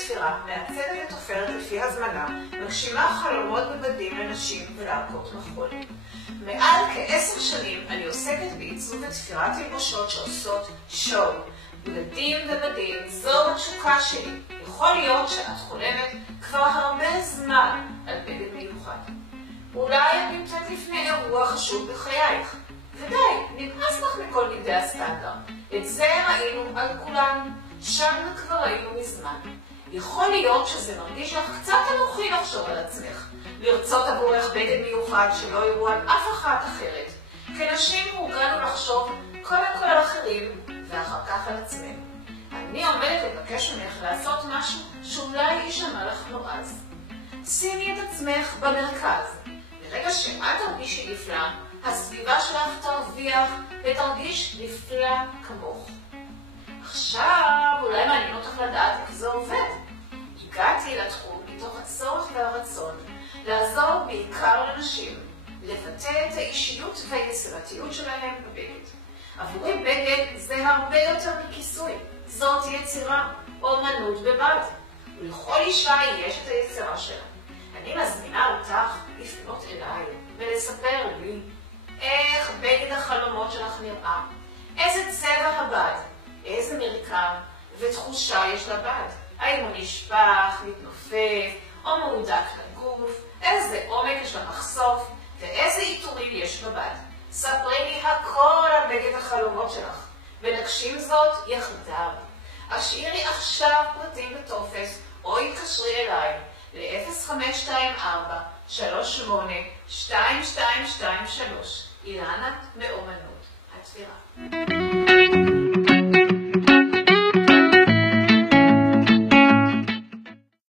התפירה מעצבת ותופרת לפי הזמנה, מגשימה חלומות בבדים לנשים ולהקות מחול. מעל כ10 שנים אני עוסקת בעיצוב ותפירת תלבושות שעושות שואו. בגדים ובדים, זו התשוקה שלי. יכול להיות שאת חולמת כבר הרבה זמן על בגד מיוחד. אולי את נמצאת לפני אירוע חשוב בחייך. ודי, נמאס לך מכל בגדי הסטנדרט. את זה ראינו על כולנו, שם כבר היינו מזמן. יכול להיות שזה מרגיש לך קצת אנוכי לחשוב על עצמך, לרצות עבורך בגד מיוחד שלא יראו על אף אחת אחרת. כנשים הורגלנו לחשוב קודם כל על אחרים ואחר כך על עצמנו. אני עומדת לבקש ממך לעשות משהו שאולי יישמע לך נועז. שימי את עצמך במרכז. ברגע שאת תרגישי נפלא, הסביבה שלך תרוויח ותרגיש נפלא כמוך. עכשיו אולי מעניין אותך לדעת איך זה עובד. הגעתי לתחום מתוך הצורך והרצון לעזור בעיקר לנשים, לבטא את האישיות והיצירתיות שלהם בבגד. עבורי בגד זה הרבה יותר מכיסוי. זאת יצירה, אומנות בבד. ולכל אישה יש את היצירה שלה. אני מזמינה אותך לפנות אליי ולספר לי איך בגד החלומות שלך נראה, איזה צבע הבד, איזה מרקם ותחושה יש לבד. האם הוא נשפך, מתנופף או מהודק לגוף, איזה עומק יש למחשוף ואיזה עיטורים יש בבד. ספרי לי הכל על בגד החלומות שלך ונגשים זאת יחדיו. השאירי עכשיו פרטים בטופס או התקשרי אליי ל-0524-38-2223. אילנה מאומנות התפירה.